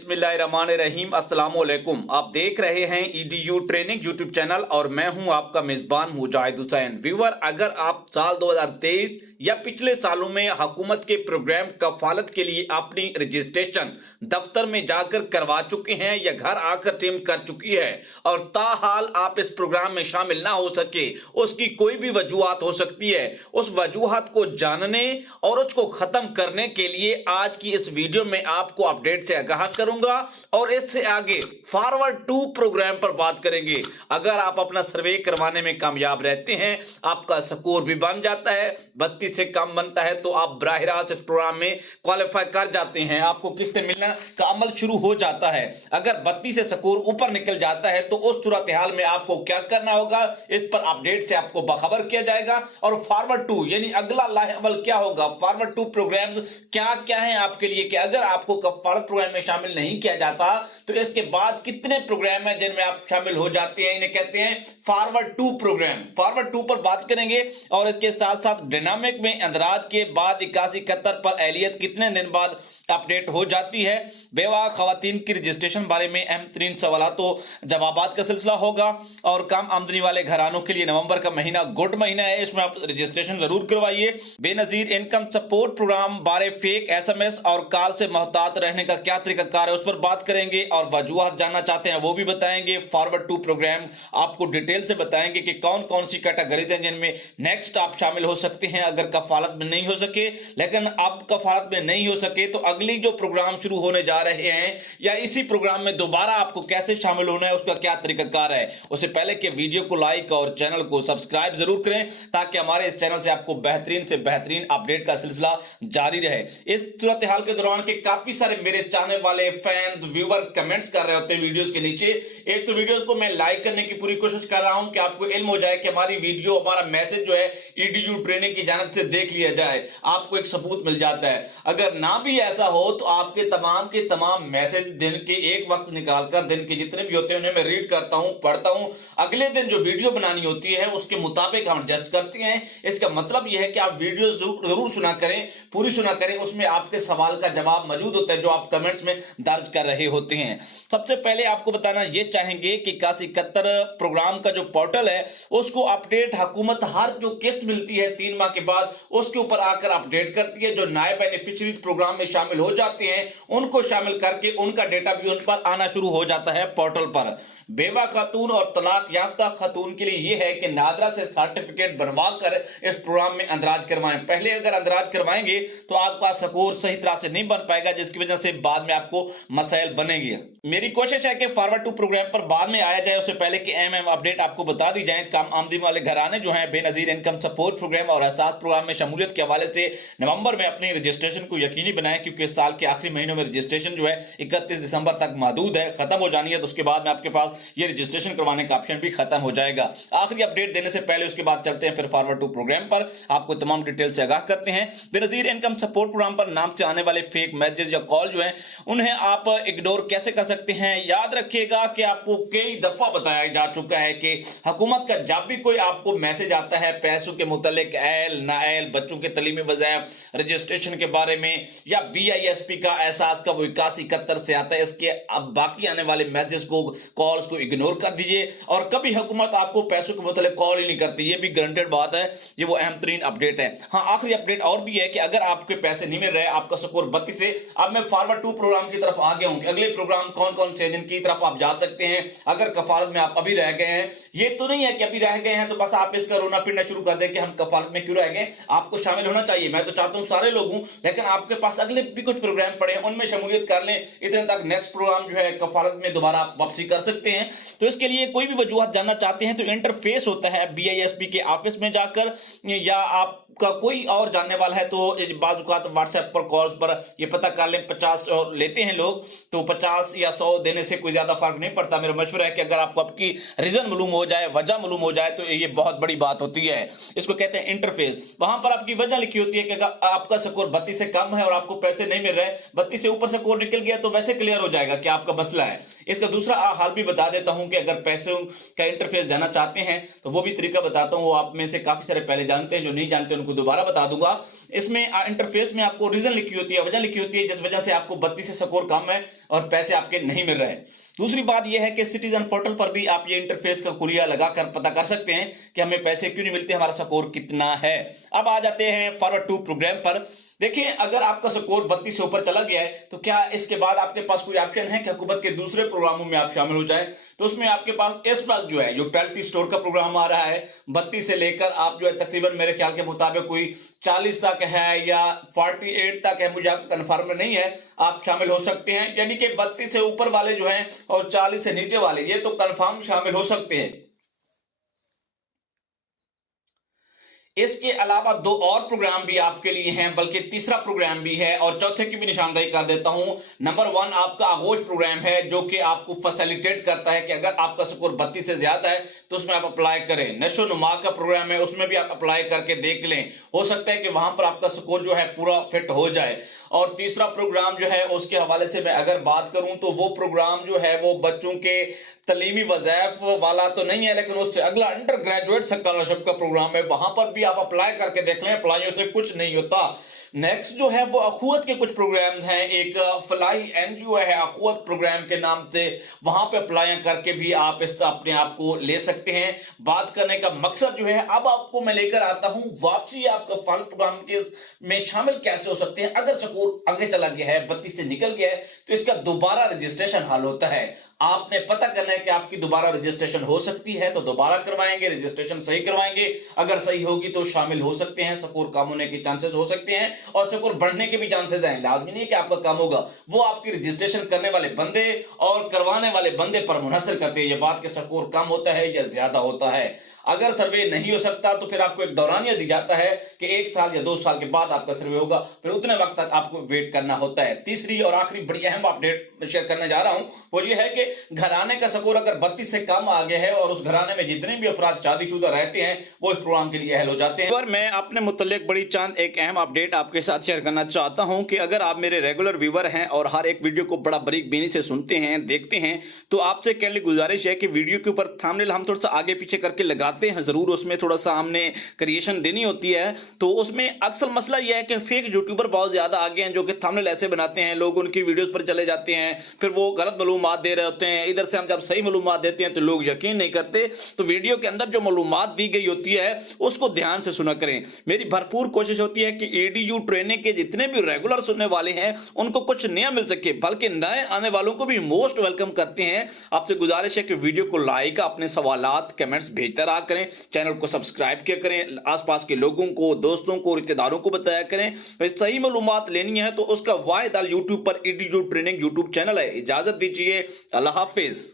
बिस्मिल्लाहिर्रहमानिर्रहीम अस्सलाम वालेकुम। आप देख रहे हैं ईडीयू ट्रेनिंग यूट्यूब चैनल और मैं हूं आपका मेजबान मुजाहिद हुसैन। व्यूअर, अगर आप साल 2023 या पिछले सालों में हुकूमत के प्रोग्राम कफालत के लिए अपनी रजिस्ट्रेशन दफ्तर में जाकर करवा चुके हैं या घर आकर टीम कर चुकी है और ताहाल आप इस प्रोग्राम में शामिल ना हो सके, उसकी कोई भी वजूहत हो सकती है। उस वजूहत को जानने और उसको खत्म करने के लिए आज की इस वीडियो में आपको अपडेट से आगाह करूंगा और इससे आगे फॉरवर्ड टू प्रोग्राम पर बात करेंगे। अगर आप अपना सर्वे करवाने में कामयाब रहते हैं, आपका स्कोर भी बन जाता है, 32 से कम बनता है, तो आप बराह रास्त इस प्रोग्राम में क्वालिफाई कर जाते हैं, आपको किस्तें मिलना का अमल शुरू हो जाता है। अगर 32 से स्कोर ऊपर निकल जाता है तो उस सूरत हाल में आपको क्या करना होगा, इस पर अपडेट से आपको बाखबर किया जाएगा। और फॉरवर्ड टू यानी अगला लाहे अमल क्या होगा, फॉरवर्ड टू प्रोग्राम क्या क्या है आपके लिए, कि अगर आपको कफालत प्रोग्राम में शामिल नहीं किया जाता तो इसके बाद कितने प्रोग्राम हैं जिनमें आप शामिल हो जाते हैं, इन्हें कहते हैं forward to program. Forward to पर बात करेंगे और इसके साथ साथ डायनामिक में अंदराज के बाद 8171 पर एहलियत कितने दिन बाद अपडेट हो जाती है, बेवा खवातीन की रजिस्ट्रेशन बारे में अहम तरीन सवाल तो जवाबात का सिलसिला होगा। और कम आमदनी वाले घरानों के लिए नवंबर का महीना गुड महीना है, इसमें आप रजिस्ट्रेशन जरूर करवाइए। बेनजीर इनकम सपोर्ट प्रोग्राम बारे फेक एसएमएस और कॉल से मोहतात रहने का क्या तरीकाकार है, उस पर बात करेंगे और वजूहत जानना चाहते हैं वो भी बताएंगे। फॉरवर्ड टू प्रोग्राम आपको डिटेल से बताएंगे कि कौन कौन सी कैटेगरीज हैं जिनमें नेक्स्ट आप शामिल हो सकते हैं अगर कफालत में नहीं हो सके। लेकिन अब कफालत में नहीं हो सके तो अगली जो प्रोग्राम शुरू होने जा रहे हैं या इसी प्रोग्राम में दोबारा आपको कैसे शामिल होना है, उसका क्या तरीकाकार है। उससे पहले कि वीडियो को लाइक और चैनल को सब्सक्राइब जरूर करें ताकि हमारे इस चैनल से आपको बेहतरीन से बेहतरीन अपडेट का सिलसिला जारी रहे। इस सूरत हाल के दौरान के काफी सारे मेरे चाहने वाले फैन व्यूवर कमेंट्स कर रहे होते हैं वीडियोस के नीचे। एक तो वीडियोस को मैं लाइक करने की पूरी कोशिश कर रहा हूं कि आपको इल्म हो जाए कि हमारी वीडियो, हमारा मैसेज जो है ईडीयू ट्रेनिंग की जानिब से देख लिया जाए, आपको एक सबूत मिल जाता है। अगर ना भी ऐसा हो तो आपके तमाम मैसेज दिन के एक वक्त निकालकर, दिन के जितने भी होते हैं उन्हें मैं रीड करता हूं, पढ़ता हूं। अगले दिन जो वीडियो बनानी होती है उसके मुताबिक हम एडजस्ट करते हैं। इसका मतलब यह है कि आप वीडियो जरूर सुना करें, पूरी सुना करें, उसमें आपके सवाल का जवाब मौजूद होता है जो आप कमेंट्स में दर्ज कर रहे होते हैं। सबसे पहले आपको बताना यह चाहेंगे कि 8171 प्रोग्राम का जो पोर्टल है उसको अपडेट हुकूमत हर जो किस्त मिलती है 3 माह के बाद उसके ऊपर आकर अपडेट करती है। जो नए बेनिफिशियरी प्रोग्राम में शामिल हो जाते हैं उनको शामिल करके उनका डेटा भी उन पर आना शुरू हो जाता है पोर्टल पर। बेवा खातून और तलाक याफ्ता खातून के लिए यह है कि नादरा से सर्टिफिकेट बनवा कर इस प्रोग्राम में अंदराज करवाएं। पहले अगर अंदराज करवाएंगे तो आपका स्कोर सही तरह से नहीं बन पाएगा, जिसकी वजह से बाद में आपको मसाइल बनेंगे। मेरी कोशिश है कि फॉरवर्ड टू प्रोग्राम पर बाद में आया जाए, उससे पहले कि एमएम अपडेट आपको बता दी जाए। कम आमदनी वाले घराने जो हैं बेनजीर इनकम सपोर्ट प्रोग्राम और एहसास प्रोग्राम में शमूलियत के हवाले से नवंबर में अपनी रजिस्ट्रेशन को यकीनी बनाएं, क्योंकि इस साल के आखिरी महीनों में रजिस्ट्रेशन जो है 31 दिसंबर तक महदूद है, खत्म हो जानी है। तो उसके बाद में आपके पास ये रजिस्ट्रेशन करवाने का ऑप्शन भी खत्म हो जाएगा। आखिरी अपडेट देने से पहले उसके बाद चलते हैं फिर फॉरवर्ड टू प्रोग्राम पर, आपको तमाम डिटेल से आगाह करते हैं। बेनजीर इनकम सपोर्ट प्रोग्राम पर नाम से आने वाले फेक मैसेज या कॉल जो है उन्हें आप इग्नोर कैसे कर सकते हैं। याद रखिएगा कि आपको कई दफा बताया जा चुका है कि हुकूमत का जब भी कोई आपको मैसेज आता है पैसों के मुतालिक, एल नाएल, बच्चों के तलीमी वज़ाइफ, रजिस्ट्रेशन के बारे में या BISP का एहसास का वो 8171 से आता है, इसके अब बाकी आने वाले मैसेज को, कॉल्स को इग्नोर कर दीजिए। और कभी हुकूमत आपको पैसों के मुतालिक कॉल ही नहीं करती, ये भी गारंटेड बात है, ये वो अहम तरीन अपडेट है। हाँ, आखिरी अपडेट और भी है कि अगर आपके पैसे नहीं मिल रहे, आपका स्कोर 32 से, अब मैं फॉरवर्ड टू प्रोग्राम की तरफ आ गया हूं। अगले प्रोग्राम कौन कौन से जिनकी तरफ आप जा सकते हैं अगर कफालत में आप अभी रह गए हैं। ये तो नहीं है कि अभी रह गए हैं तो बस आप इसका रोना पीटना शुरू कर दें कि हम कफालत में क्यों रह गए। आपको शामिल होना चाहिए, मैं तो चाहता हूं सारे लोग हूं, लेकिन आपके पास अगले भी कुछ प्रोग्राम पड़े हैं उनमें शमूलियत कर लें, इतने तक नेक्स्ट प्रोग्राम जो है कफालत में दोबारा आप वापसी कर सकते हैं। तो इसके लिए कोई भी वजूहत जानना चाहते हैं तो इंटरफेस होता है BISP के ऑफिस में जाकर, या आपका कोई और जानने वाला है तो बाजुकात व्हाट्सएप पर, कॉल्स पर ये पता कर लें। 50 लेते हैं लोग तो 50 या 100 देने से कोई ज्यादा फर्क नहीं पड़ता। मेरा मशवरा है कि अगर आपको आपकी रीजन मालूम हो जाए, वजह मालूम हो जाए, तो ये बहुत बड़ी बात होती है। इसको कहते हैं इंटरफेस। वहां पर आपकी वजह लिखी होती है कि अगर आपका स्कोर 32 से कम है और आपको पैसे नहीं मिल रहे, 32 से ऊपर स्कोर निकल गया तो वैसे क्लियर हो जाएगा कि आपका मसला है। इसका दूसरा हाल भी बता देता हूं कि अगर पैसों का इंटरफेस जानना चाहते हैं तो वो भी तरीका बताता हूं, वो आप में से काफी सारे पहले जानते हैं, जो नहीं जानते तुमको दोबारा बता दूंगा। इसमें इंटरफेस में आपको रीजन लिखी होती है, वजह लिखी होती है जिस वजह से आपको 32 से स्कोर कम है और पैसे आपके नहीं मिल रहे हैं। दूसरी बात यह है कि सिटीजन पोर्टल पर भी आप ये इंटरफेस का कुलिया लगाकर पता कर सकते हैं कि हमें पैसे क्यों नहीं मिलते, हमारा स्कोर कितना है। अब आ जाते हैं फॉरवर्ड टू प्रोग्राम पर। देखिए, अगर आपका स्कोर 32 से ऊपर चला गया है तो क्या इसके बाद आपके पास कोई ऑप्शन है कि हुकूमत के दूसरे प्रोग्रामों में आप शामिल हो जाए? तो उसमें आपके पास इस वक्त जो है यूटिलिटी स्टोर का प्रोग्राम आ रहा है। 32 से लेकर आप जो है तकरीबन मेरे ख्याल के मुताबिक कोई 40 तक है या 48 तक है, मुझे आप कंफर्म नहीं है, आप शामिल हो सकते हैं। यानी कि 32 से ऊपर वाले जो हैं और 40 से नीचे वाले ये तो कंफर्म शामिल हो सकते हैं। इसके अलावा दो और प्रोग्राम भी आपके लिए हैं, बल्कि तीसरा प्रोग्राम भी है और चौथे की भी निशानदेही कर देता हूं। नंबर 1 आपका आगोश प्रोग्राम है जो कि आपको फैसिलिटेट करता है कि अगर आपका स्कोर 32 से ज्यादा है तो उसमें आप अप्लाई करें। नशो नुमा का प्रोग्राम है, उसमें भी आप अप्लाई करके देख लें, हो सकता है कि वहां पर आपका स्कोर जो है पूरा फिट हो जाए। और तीसरा प्रोग्राम जो है उसके हवाले से मैं अगर बात करूं तो वो प्रोग्राम जो है वो बच्चों के तलीमी वज़ाइफ वाला तो नहीं है, लेकिन उससे अगला अंडर ग्रेजुएट स्कॉलरशिप का प्रोग्राम है, वहां पर भी आप अप्लाई करके देख लें, अप्लाई से कुछ नहीं होता। नेक्स्ट जो है वो अखुवत के कुछ प्रोग्राम्स हैं, एक फलाई एनजीओ है अखुवत प्रोग्राम के नाम से, वहां पे अप्लाई करके भी आप इस अपने आप को ले सकते हैं। बात करने का मकसद जो है, अब आपको मैं लेकर आता हूं वापसी आपका फल प्रोग्राम के में शामिल कैसे हो सकते हैं। अगर स्कोर आगे चला गया है, 32 से निकल गया है, तो इसका दोबारा रजिस्ट्रेशन हल होता है। आपने पता करना है कि आपकी दोबारा रजिस्ट्रेशन हो सकती है तो दोबारा करवाएंगे, रजिस्ट्रेशन सही करवाएंगे, अगर सही होगी तो शामिल हो सकते हैं, स्कोर कम होने के चांसेस हो सकते हैं और स्कोर बढ़ने के भी चांसेस हैं। लाजमी नहीं है कि आपका कम होगा, वो आपकी रजिस्ट्रेशन करने वाले बंदे और करवाने वाले बंदे पर मुनहसर करते हैं ये बात कि स्कोर कम होता है या ज्यादा होता है। अगर सर्वे नहीं हो सकता तो फिर आपको एक दौरानिया दी जाता है कि 1 साल या 2 साल के बाद आपका सर्वे होगा, फिर उतने वक्त तक आपको वेट करना होता है। तीसरी और आखिरी बड़ी अहम अपडेट शेयर करने जा रहा हूं, वो ये है कि घराने का स्कोर अगर 32 से कम आ गया है और उस घराने में जितने भी अफराद शादीशुदा रहते हैं वो इस प्रोग्राम के लिए अहल हो जाते हैं। और मैं अपने मुतल्लिक बड़ी चंद एक अहम अपडेट आपके साथ शेयर करना चाहता हूं कि अगर आप मेरे रेगुलर व्यूअर हैं और हर एक वीडियो को बड़ा बारीक बीनी से सुनते हैं, देखते हैं, तो आपसे कहने की गुजारिश है कि वीडियो के ऊपर थंबनेल हम थोड़ा सा आगे पीछे करके लगाते हैं जरूर, उसमें थोड़ा सा हमने क्रिएशन देनी होती है। तो उसमें अक्सर मसला यह है कि फेक यूट्यूबर बहुत ज्यादा आगे हैं जो कि थंबनेल ऐसे बनाते हैं, लोग उनकी वीडियोस पर चले जाते हैं, फिर वो गलत मालूमात दे रहे होते हैं। इधर से हम जब सही मालूमात देते हैं तो लोग यकीन नहीं करते। तो वीडियो के अंदर जो मालूमात दी गई होती है उसको ध्यान से सुना करें। मेरी भरपूर कोशिश होती है कि एडीयू ट्रेनिंग के जितने भी रेगुलर सुनने वाले हैं उनको कुछ नया मिल सके, बल्कि नए आने वालों को भी मोस्ट वेलकम करते हैं। आपसे गुजारिश है कि वीडियो को लाइक, अपने सवालात कमेंट्स भेजते रहा करें, चैनल को सब्सक्राइब किया करें, आसपास के लोगों को, दोस्तों को, रिश्तेदारों को बताया करें। सही मालूमात लेनी है तो उसका वाहिद यूट्यूब पर एडीयू ट्रेनिंग यूट्यूब चैनल है। इजाजत दीजिए, अल्लाह हाफिज।